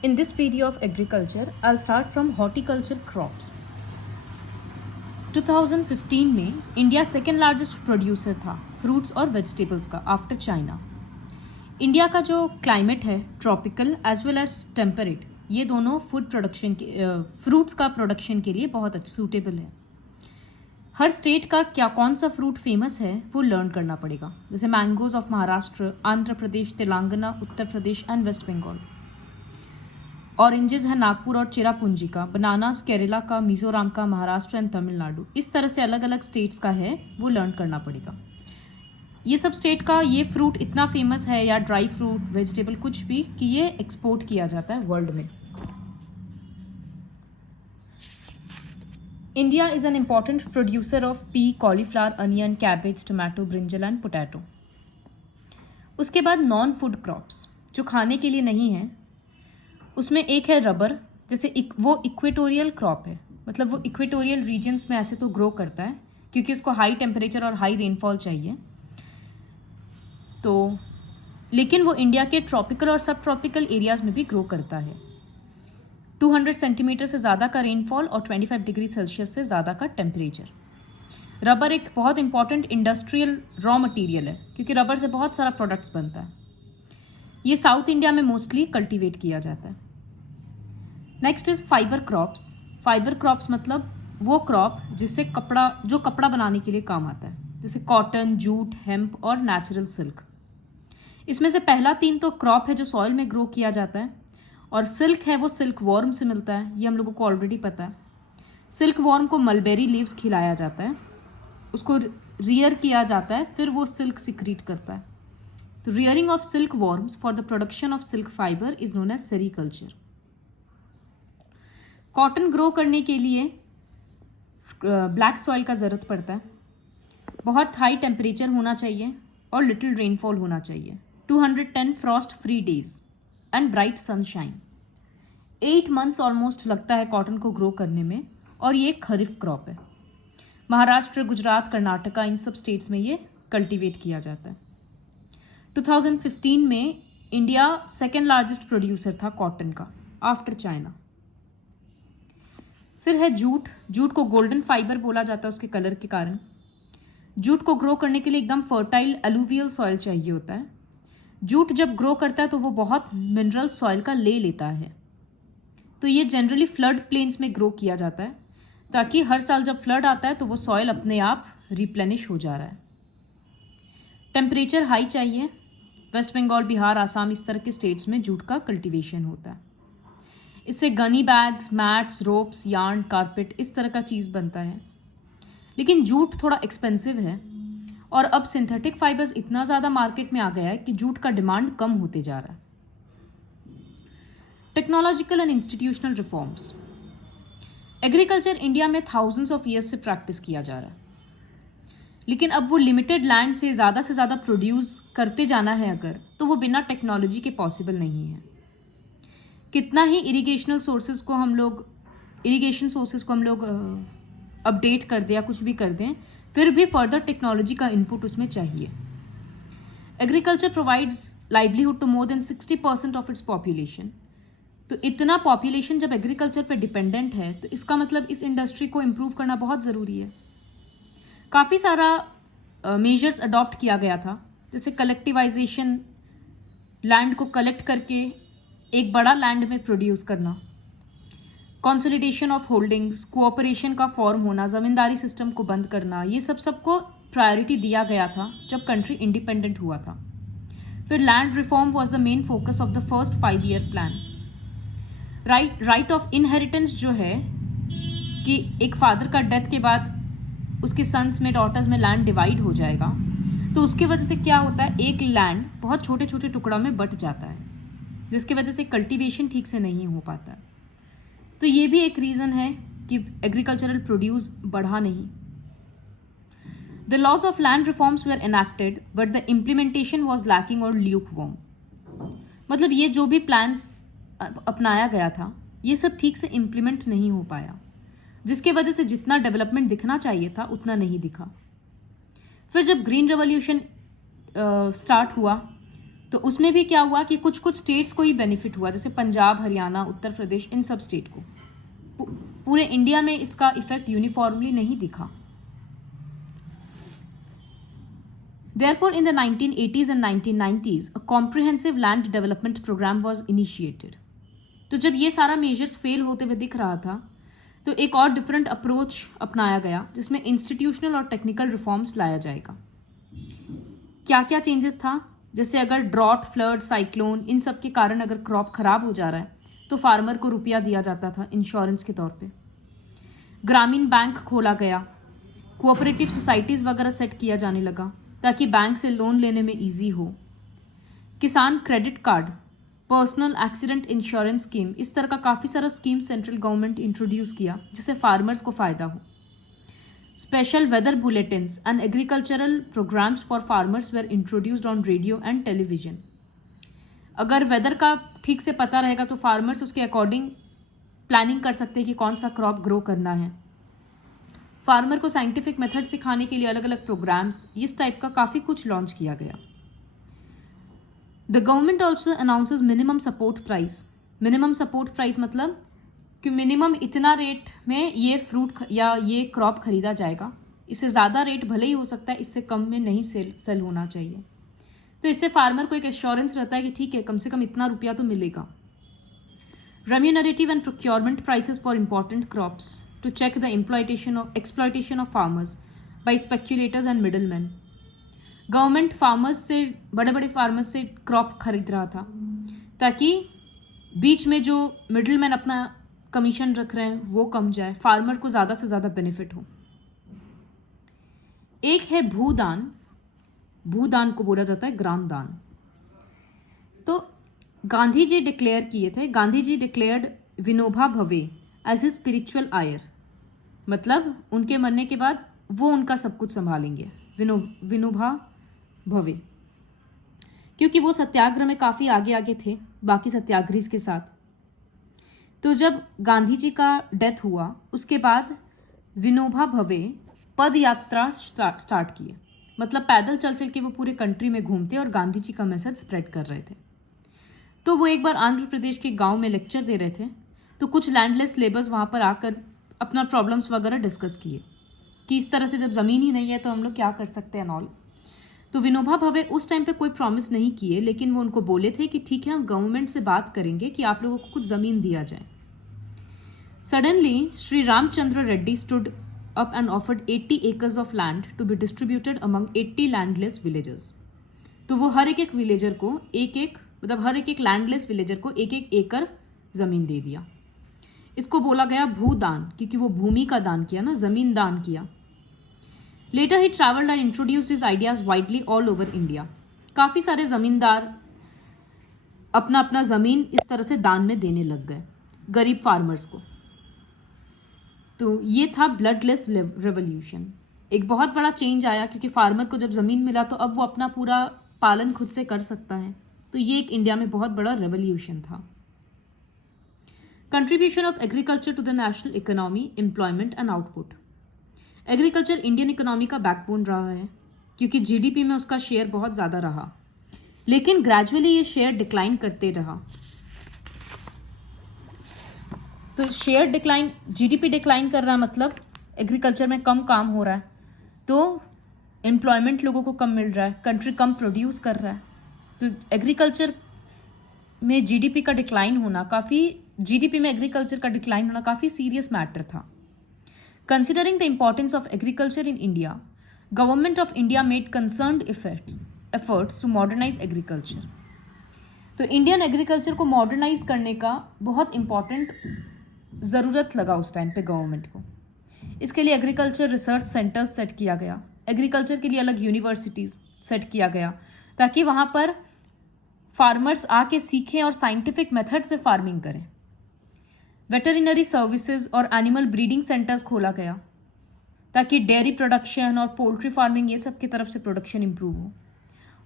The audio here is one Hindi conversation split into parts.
In this video of agriculture, I'll start from horticulture crops. 2015 में इंडिया सेकेंड लार्जेस्ट प्रोड्यूसर था फ्रूट्स और वेजिटेबल्स का आफ्टर चाइना. इंडिया का जो क्लाइमेट है tropical as well as temperate, ये दोनों फूड प्रोडक्शन के फ्रूट्स का प्रोडक्शन के लिए बहुत सूटेबल है. हर स्टेट का क्या कौन सा फ्रूट फेमस है वो लर्न करना पड़ेगा. जैसे mangoes of Maharashtra, Andhra Pradesh, Telangana, Uttar Pradesh and West Bengal. Oranges है नागपुर और चिरापुंजी का. बनानास केरला का, मिजोरम का, महाराष्ट्र एंड तमिलनाडु. इस तरह से अलग अलग स्टेट्स का है वो लर्न करना पड़ेगा. ये सब स्टेट का ये फ्रूट इतना फेमस है या ड्राई फ्रूट वेजिटेबल कुछ भी कि ये एक्सपोर्ट किया जाता है वर्ल्ड में. India is an important producer of P, cauliflower, onion, cabbage, tomato, brinjal and potato. उसके बाद नॉन फूड क्रॉप्स जो खाने के लिए नहीं है, उसमें एक है रबर. जैसे वो इक्वेटोरियल क्रॉप है, मतलब वो इक्वेटोरियल रीजन्स में ऐसे तो ग्रो करता है क्योंकि इसको हाई टेम्परेचर और हाई रेनफॉल चाहिए. तो लेकिन वो इंडिया के ट्रॉपिकल और सब ट्रॉपिकल एरियाज में भी ग्रो करता है. 200 सेंटीमीटर से ज़्यादा का रेनफॉल और 25 डिग्री सेल्सियस से ज़्यादा का टेम्परेचर. रबर एक बहुत इंपॉर्टेंट इंडस्ट्रियल रॉ मटेरियल है क्योंकि रबर से बहुत सारा प्रोडक्ट्स बनता है. ये साउथ इंडिया में मोस्टली कल्टीवेट किया जाता है. Next is fibre crops. Fibre crops मतलब वो क्रॉप जिससे कपड़ा बनाने के लिए काम आता है, जैसे कॉटन, जूट, हेम्प और नेचुरल सिल्क. इसमें से पहला 3 तो क्रॉप है जो सॉइल में ग्रो किया जाता है, और सिल्क है वो सिल्क वॉर्म से मिलता है, ये हम लोगों को ऑलरेडी पता है. सिल्क वॉर्म को मलबेरी लीव्स खिलाया जाता है, उसको रियर किया जाता है, फिर वो सिल्क सिक्रीट करता है. तो rearing of silk worms for the production of silk fibre is known as sericulture. Cotton grow करने के लिए ब्लैक सॉइल का ज़रूरत पड़ता है. बहुत हाई टेम्परेचर होना चाहिए और लिटिल रेनफॉल होना चाहिए. 210 Frost free days and bright sunshine. 8 months almost लगता है कॉटन को ग्रो करने में, और ये खरीफ क्रॉप है. महाराष्ट्र, गुजरात, कर्नाटका, इन सब स्टेट्स में ये कल्टीवेट किया जाता है. 2015 में इंडिया सेकेंड लार्जेस्ट प्रोड्यूसर था कॉटन का आफ्टर चाइना. फिर है जूट. जूट को गोल्डन फाइबर बोला जाता है उसके कलर के कारण. जूट को ग्रो करने के लिए एकदम फर्टाइल एलुवियल सॉइल चाहिए होता है. जूट जब ग्रो करता है तो वो बहुत मिनरल सॉइल का ले लेता है. तो ये जनरली फ्लड प्लेन्स में ग्रो किया जाता है ताकि हर साल जब फ्लड आता है तो वो सॉइल अपने आप रिप्लेनिश हो जा रहा है. टेम्परेचर हाई चाहिए. वेस्ट बंगाल, बिहार, आसाम, इस तरह के स्टेट्स में जूट का कल्टीवेशन होता है. इससे Ghani bags, mats, ropes, yarn, carpet, इस तरह का चीज़ बनता है. लेकिन जूट थोड़ा एक्सपेंसिव है, और अब सिंथेटिक फाइबर्स इतना ज़्यादा मार्केट में आ गया है कि जूट का डिमांड कम होते जा रहा है. Technological and institutional reforms. Agriculture India में थाउजेंड्स ऑफ ईयर्स से प्रैक्टिस किया जा रहा है, लेकिन अब वो लिमिटेड लैंड से ज़्यादा प्रोड्यूस करते जाना है अगर, तो वो बिना टेक्नोलॉजी के पॉसिबल नहीं है. कितना ही इरिगेशन सोर्सेज को हम लोग अपडेट कर दें या कुछ भी कर दें, फिर भी फर्दर टेक्नोलॉजी का इनपुट उसमें चाहिए. Agriculture provides livelihood to more than 60% of its population. तो इतना पॉपुलेशन जब एग्रीकल्चर पे डिपेंडेंट है तो इसका मतलब इस इंडस्ट्री को इम्प्रूव करना बहुत ज़रूरी है. काफ़ी सारा मेजर्स अडॉप्ट किया गया था, जैसे कलेक्टिवाइजेशन, लैंड को कलेक्ट करके एक बड़ा लैंड में प्रोड्यूस करना, कंसोलिडेशन ऑफ होल्डिंग्स, कोऑपरेशन का फॉर्म होना, जमींदारी सिस्टम को बंद करना, ये सबको प्रायोरिटी दिया गया था जब कंट्री इंडिपेंडेंट हुआ था. फिर land reform was the main focus of the first 5-year plan. Right of inheritance जो है कि एक फादर का डेथ के बाद उसके सन्स में, डॉटर्स में लैंड डिवाइड हो जाएगा, तो उसके वजह से क्या होता है, एक लैंड बहुत छोटे छोटे टुकड़ों में बट जाता है, जिसकी वजह से कल्टीवेशन ठीक से नहीं हो पाता. तो ये भी एक रीज़न है कि एग्रीकल्चरल प्रोड्यूस बढ़ा नहीं. The laws of land reforms were enacted but the implementation was lacking और ल्यूकवार्म. मतलब ये जो भी प्लान्स अपनाया गया था ये सब ठीक से इम्प्लीमेंट नहीं हो पाया, जिसके वजह से जितना डेवलपमेंट दिखना चाहिए था उतना नहीं दिखा. फिर जब ग्रीन रेवोल्यूशन स्टार्ट हुआ तो उसमें भी क्या हुआ कि कुछ कुछ स्टेट्स को ही बेनिफिट हुआ, जैसे पंजाब, हरियाणा, उत्तर प्रदेश, इन सब स्टेट को। पूरे इंडिया में इसका इफेक्ट यूनिफॉर्मली नहीं दिखा। Therefore, in the 1980s and 1990s, a comprehensive land development program was initiated. तो जब ये सारा मेजर्स फेल होते हुए दिख रहा था, तो एक और डिफरेंट अप्रोच अपनाया गया, जिसमें इंस्टीट्यूशनल और टेक्निकल रिफॉर्म्स लाया जाएगा। क्या क्या चेंजेस था? जैसे अगर ड्रॉट, फ्लड, साइक्लोन, इन सब के कारण अगर क्रॉप खराब हो जा रहा है तो फार्मर को रुपया दिया जाता था इंश्योरेंस के तौर पे। ग्रामीण बैंक खोला गया, कोऑपरेटिव सोसाइटीज वगैरह सेट किया जाने लगा ताकि बैंक से लोन लेने में इजी हो। किसान credit card, personal accident insurance scheme, इस तरह का काफ़ी सारा स्कीम सेंट्रल गवर्नमेंट इंट्रोड्यूस किया जिससे फार्मर्स को फ़ायदा हो। Special weather bulletins and agricultural programmes for farmers were introduced on radio and television. अगर वेदर का ठीक से पता रहेगा तो फार्मर्स उसके अकॉर्डिंग प्लानिंग कर सकते हैं कि कौन सा क्रॉप ग्रो करना है। फार्मर को साइंटिफिक मेथड सिखाने के लिए अलग अलग प्रोग्राम्स, इस टाइप का काफ़ी कुछ लॉन्च किया गया। The government also announces minimum support price. Minimum support price मतलब कि मिनिमम इतना रेट में ये फ्रूट या ये क्रॉप खरीदा जाएगा, इससे ज़्यादा रेट भले ही हो सकता है, इससे कम में नहीं सेल होना चाहिए। तो इससे फार्मर को एक एश्योरेंस रहता है कि ठीक है, कम से कम इतना रुपया तो मिलेगा। Remunerative and procurement prices for important crops to check the exploitation of farmers by speculators and middlemen. Government farmers से, बड़े बड़े फार्मर्स से क्रॉप खरीद रहा था ताकि बीच में जो मिडलमैन अपना कमीशन रख रहे हैं वो कम जाए, फार्मर को ज़्यादा से ज़्यादा बेनिफिट हो। एक है भूदान। भूदान को बोला जाता है ग्राम दान। तो गांधी जी डिक्लेयर किए थे, Gandhi ji declared Vinoba Bhave as a spiritual आयर, मतलब उनके मरने के बाद वो उनका सब कुछ संभालेंगे, विनोबा भावे, क्योंकि वो सत्याग्रह में काफ़ी आगे आगे थे बाकी सत्याग्रही के साथ। तो जब गांधी जी का डेथ हुआ उसके बाद विनोबा भावे पद यात्रा स्टार्ट किए, मतलब पैदल चल चल के वो पूरे कंट्री में घूमते और गांधी जी का मैसेज स्प्रेड कर रहे थे। तो वो एक बार आंध्र प्रदेश के गांव में लेक्चर दे रहे थे, तो कुछ लैंडलेस लेबर्स वहाँ पर आकर अपना प्रॉब्लम्स वगैरह डिस्कस किए कि इस तरह से जब ज़मीन ही नहीं है तो हम लोग क्या कर सकते हैं ऑल। तो विनोबा भावे उस टाइम पे कोई प्रॉमिस नहीं किए, लेकिन वो उनको बोले थे कि ठीक है, हम गवर्नमेंट से बात करेंगे कि आप लोगों को कुछ ज़मीन दिया जाए। Suddenly Shri Ramchandra Reddy stood up and offered 80 acres of land to be distributed among 80 landless villagers. तो वो हर एक विलेजर को मतलब हर एक लैंडलेस विलेजर को एक एकड़ जमीन दे दिया। इसको बोला गया भूदान, क्योंकि वो भूमि का दान किया ना, जमीन दान किया। Later he travelled and introduced his ideas widely all over India. काफी सारे जमींदार अपना अपना जमीन इस तरह से दान में देने लग गए गरीब फार्मर्स को। तो ये था ब्लडलेस रेवोल्यूशन। एक बहुत बड़ा चेंज आया क्योंकि फार्मर को जब ज़मीन मिला तो अब वो अपना पूरा पालन खुद से कर सकता है। तो ये एक इंडिया में बहुत बड़ा रेवोल्यूशन था। Contribution of agriculture to the national economy, employment and output. Agriculture Indian economy का बैकबोन रहा है क्योंकि जीडीपी में उसका शेयर बहुत ज़्यादा रहा, लेकिन ग्रेजुअली ये शेयर डिक्लाइन करते रहा। तो शेयर डिक्लाइन, जीडीपी डिक्लाइन कर रहा है, मतलब एग्रीकल्चर में कम काम हो रहा है, तो एम्प्लॉयमेंट लोगों को कम मिल रहा है, कंट्री कम प्रोड्यूस कर रहा है। तो एग्रीकल्चर में जीडीपी का डिक्लाइन होना जीडीपी में एग्रीकल्चर का डिक्लाइन होना काफ़ी सीरियस मैटर था। Considering the importance of agriculture in India, government of India made concerted efforts to modernise agriculture. तो इंडियन एग्रीकल्चर को मॉडर्नाइज करने का बहुत इंपॉर्टेंट ज़रूरत लगा उस टाइम पे गवर्नमेंट को। इसके लिए एग्रीकल्चर रिसर्च सेंटर्स सेट किया गया, एग्रीकल्चर के लिए अलग यूनिवर्सिटीज़ सेट किया गया ताकि वहाँ पर फार्मर्स आके सीखें और साइंटिफिक मेथड से फार्मिंग करें। वेटरिनरी सर्विसेज और एनिमल ब्रीडिंग सेंटर्स खोला गया ताकि डेयरी प्रोडक्शन और पोल्ट्री फार्मिंग ये सब की तरफ से प्रोडक्शन इंप्रूव हो।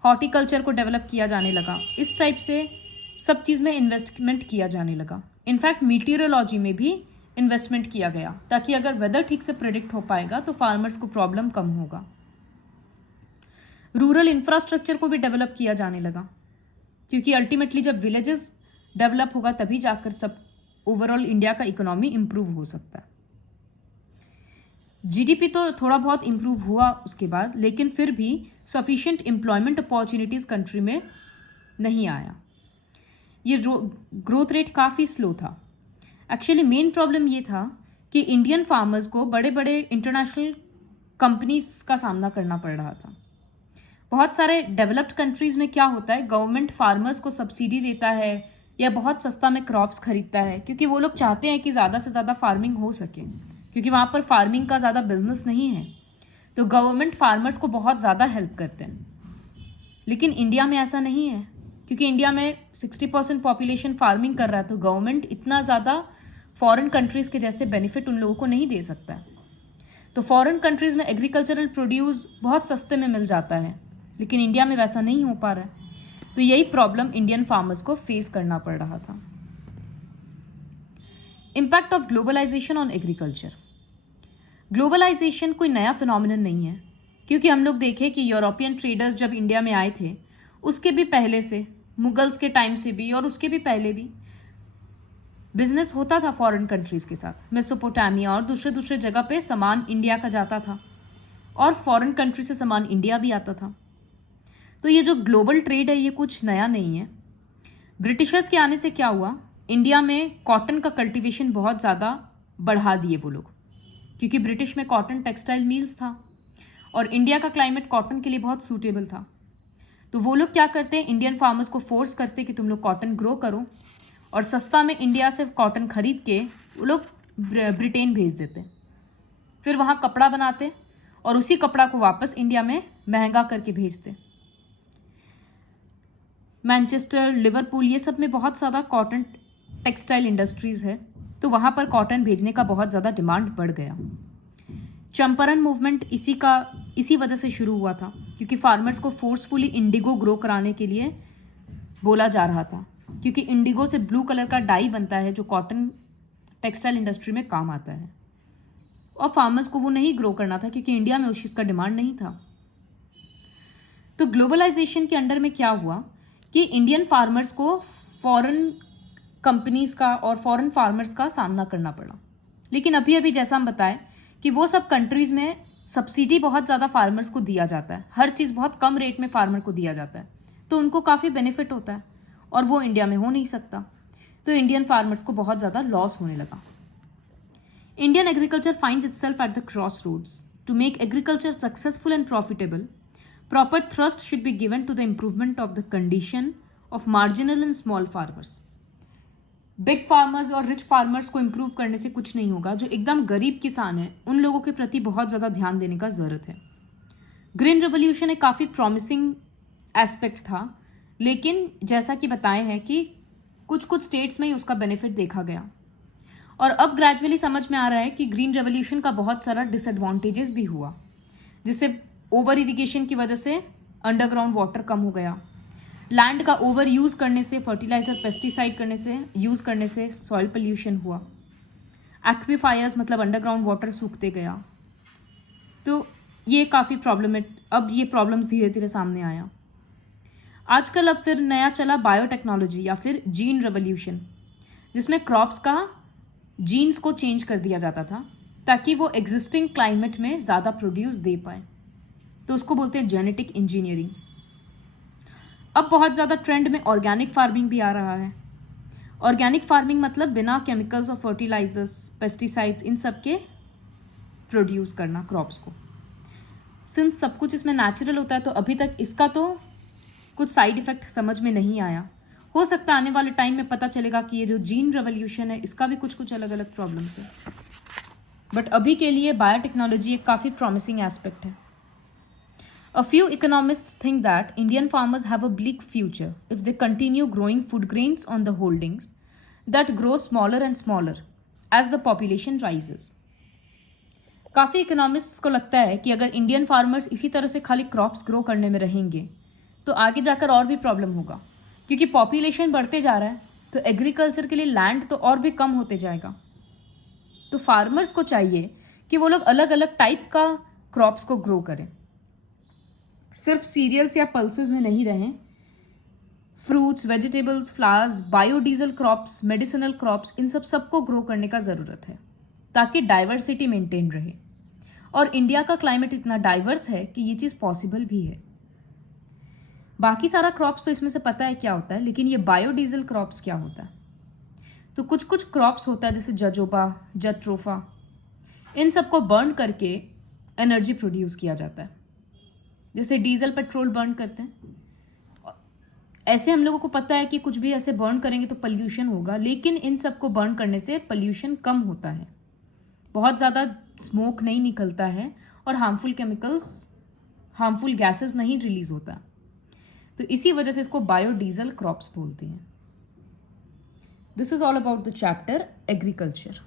हॉर्टिकल्चर को डेवलप किया जाने लगा। इस टाइप से सब चीज़ में इन्वेस्टमेंट किया जाने लगा। इनफैक्ट मीटीरियोलॉजी में भी इन्वेस्टमेंट किया गया ताकि अगर वेदर ठीक से प्रेडिक्ट हो पाएगा तो फार्मर्स को प्रॉब्लम कम होगा। रूरल इंफ्रास्ट्रक्चर को भी डेवलप किया जाने लगा। क्योंकि अल्टीमेटली जब विलेजेस डेवलप होगा तभी जाकर सब ओवरऑल इंडिया का इकोनॉमी इंप्रूव हो सकता है। जीडीपी तो थोड़ा बहुत इंप्रूव हुआ उसके बाद, लेकिन फिर भी सफिशिएंट एम्प्लॉयमेंट अपॉर्चुनिटीज कंट्री में नहीं आया। ये ग्रोथ रेट काफ़ी स्लो था। एक्चुअली मेन प्रॉब्लम ये था कि इंडियन फार्मर्स को बड़े बड़े इंटरनेशनल कंपनीज का सामना करना पड़ रहा था। बहुत सारे डेवलप्ड कंट्रीज में क्या होता है, गवर्नमेंट फार्मर्स को सब्सिडी देता है या बहुत सस्ता में क्रॉप्स खरीदता है, क्योंकि वो लोग चाहते हैं कि ज़्यादा से ज़्यादा फार्मिंग हो सके, क्योंकि वहाँ पर फार्मिंग का ज़्यादा बिजनेस नहीं है। तो गवर्नमेंट फार्मर्स को बहुत ज़्यादा हेल्प करते हैं। लेकिन इंडिया में ऐसा नहीं है, क्योंकि इंडिया में 60% पॉपुलेशन फार्मिंग कर रहा है, तो गवर्नमेंट इतना ज़्यादा फॉरेन कंट्रीज़ के जैसे बेनिफिट उन लोगों को नहीं दे सकता है। तो फॉरेन कंट्रीज़ में एग्रीकल्चरल प्रोड्यूस बहुत सस्ते में मिल जाता है, लेकिन इंडिया में वैसा नहीं हो पा रहा है। तो यही प्रॉब्लम इंडियन फार्मर्स को फेस करना पड़ रहा था। Impact of globalisation on agriculture. Globalisation कोई नया फिनोमिनन नहीं है, क्योंकि हम लोग देखें कि यूरोपियन ट्रेडर्स जब इंडिया में आए थे उसके भी पहले से, मुगल्स के टाइम से भी और उसके भी पहले भी बिजनेस होता था फॉरेन कंट्रीज़ के साथ। मेसोपोटामिया और दूसरे दूसरे जगह पे सामान इंडिया का जाता था और फॉरेन कंट्री से सामान इंडिया भी आता था। तो ये जो ग्लोबल ट्रेड है ये कुछ नया नहीं है। ब्रिटिशर्स के आने से क्या हुआ, इंडिया में कॉटन का कल्टीवेशन बहुत ज़्यादा बढ़ा दिए वो लोग, क्योंकि ब्रिटिश में कॉटन टेक्सटाइल मिल्स था और इंडिया का क्लाइमेट कॉटन के लिए बहुत सूटेबल था। तो वो लोग क्या करते हैं, इंडियन फार्मर्स को फोर्स करते कि तुम लोग कॉटन ग्रो करो, और सस्ता में इंडिया से कॉटन खरीद के वो लोग ब्रिटेन भेज देते, फिर वहाँ कपड़ा बनाते और उसी कपड़ा को वापस इंडिया में महंगा करके भेजते। मैनचेस्टर, लिवरपूल, ये सब में बहुत ज़्यादा कॉटन टेक्सटाइल इंडस्ट्रीज़ है, तो वहाँ पर कॉटन भेजने का बहुत ज़्यादा डिमांड बढ़ गया। चंपारण मूवमेंट इसी वजह से शुरू हुआ था, क्योंकि फार्मर्स को फोर्सफुली इंडिगो ग्रो कराने के लिए बोला जा रहा था, क्योंकि इंडिगो से ब्लू कलर का डाई बनता है जो कॉटन टेक्सटाइल इंडस्ट्री में काम आता है, और फार्मर्स को वो नहीं ग्रो करना था क्योंकि इंडिया में उस चीज़ का डिमांड नहीं था। तो ग्लोबलाइजेशन के अंडर में क्या हुआ कि इंडियन फार्मर्स को फॉरेन कंपनीज का और फॉरेन फार्मर्स का सामना करना पड़ा। लेकिन अभी अभी जैसा हम बताएं कि वो सब कंट्रीज़ में सब्सिडी बहुत ज़्यादा फार्मर्स को दिया जाता है, हर चीज़ बहुत कम रेट में फार्मर को दिया जाता है, तो उनको काफ़ी बेनिफिट होता है, और वो इंडिया में हो नहीं सकता। तो इंडियन फार्मर्स को बहुत ज़्यादा लॉस होने लगा। Indian agriculture finds itself at the crossroads. To make agriculture successful and profitable, proper thrust should be given to the improvement of the condition of marginal and small farmers. Big farmers और रिच फार्मर्स को इम्प्रूव करने से कुछ नहीं होगा। जो एकदम गरीब किसान है उन लोगों के प्रति बहुत ज़्यादा ध्यान देने का ज़रूरत है। ग्रीन रेवोल्यूशन एक काफ़ी प्रॉमिसिंग एस्पेक्ट था, लेकिन जैसा कि बताए हैं कि कुछ कुछ स्टेट्स में ही उसका बेनिफिट देखा गया, और अब ग्रेजुअली समझ में आ रहा है कि ग्रीन रेवोल्यूशन का बहुत सारा डिसएडवांटेजेस भी हुआ, जिससे ओवर इरिगेशन की वजह से अंडरग्राउंड वाटर कम हो गया, लैंड का ओवर यूज़ करने से, फर्टिलाइजर पेस्टिसाइड यूज़ करने से सॉइल पोल्यूशन हुआ, एक्विफायर्स मतलब अंडरग्राउंड वाटर सूखते गया। तो ये काफ़ी अब ये प्रॉब्लम्स धीरे धीरे सामने आया। आजकल अब फिर नया चला बायोटेक्नोलॉजी या फिर जीन रेवोल्यूशन, जिसमें क्रॉप्स का जीन्स को चेंज कर दिया जाता था ताकि वो एग्जिस्टिंग क्लाइमेट में ज़्यादा प्रोड्यूस दे पाए, तो उसको बोलते हैं जेनेटिक इंजीनियरिंग। अब बहुत ज़्यादा ट्रेंड में ऑर्गेनिक फार्मिंग भी आ रहा है। ऑर्गेनिक फार्मिंग मतलब बिना केमिकल्स और फर्टिलाइजर्स, पेस्टिसाइड्स इन सब के प्रोड्यूस करना क्रॉप्स को। सिंस सब कुछ इसमें नेचुरल होता है, तो अभी तक इसका तो कुछ साइड इफेक्ट समझ में नहीं आया। हो सकता है आने वाले टाइम में पता चलेगा कि ये जो जीन रेवोल्यूशन है इसका भी कुछ कुछ अलग अलग प्रॉब्लम्स है, बट अभी के लिए बायोटेक्नोलॉजी एक काफ़ी प्रॉमिसिंग एस्पेक्ट है। A few economists think that Indian farmers have a bleak future if they continue growing food grains on the holdings that grow smaller and smaller as the population rises. काफ़ी इकोनॉमिस्ट्स को लगता है कि अगर इंडियन फार्मर्स इसी तरह से खाली क्रॉप्स ग्रो करने में रहेंगे तो आगे जाकर और भी प्रॉब्लम होगा, क्योंकि पॉपुलेशन बढ़ते जा रहा है, तो एग्रीकल्चर के लिए लैंड तो और भी कम होते जाएगा। तो फार्मर्स को चाहिए कि वो लोग अलग अलग टाइप का क्रॉप्स को ग्रो करें, सिर्फ सीरियल्स या पल्सेस में नहीं रहें, fruits, vegetables, flowers, biodiesel crops, medicinal crops, इन सबको ग्रो करने का ज़रूरत है ताकि डाइवर्सिटी मेंटेन रहे। और इंडिया का क्लाइमेट इतना डाइवर्स है कि ये चीज़ पॉसिबल भी है। बाकी सारा क्रॉप्स तो इसमें से पता है क्या होता है, लेकिन ये बायोडीजल क्रॉप्स क्या होता है? तो कुछ कुछ क्रॉप्स होता है जैसे जजोबा, जट्रोफा, इन सबको बर्न करके एनर्जी प्रोड्यूस किया जाता है। जैसे डीजल पेट्रोल बर्न करते हैं, ऐसे हम लोगों को पता है कि कुछ भी ऐसे बर्न करेंगे तो पॉल्यूशन होगा, लेकिन इन सबको बर्न करने से पॉल्यूशन कम होता है, बहुत ज़्यादा स्मोक नहीं निकलता है और हार्मफुल केमिकल्स, हार्मफुल गैसेस नहीं रिलीज होता। तो इसी वजह से इसको बायोडीजल क्रॉप्स बोलते हैं। This is all about the chapter agriculture.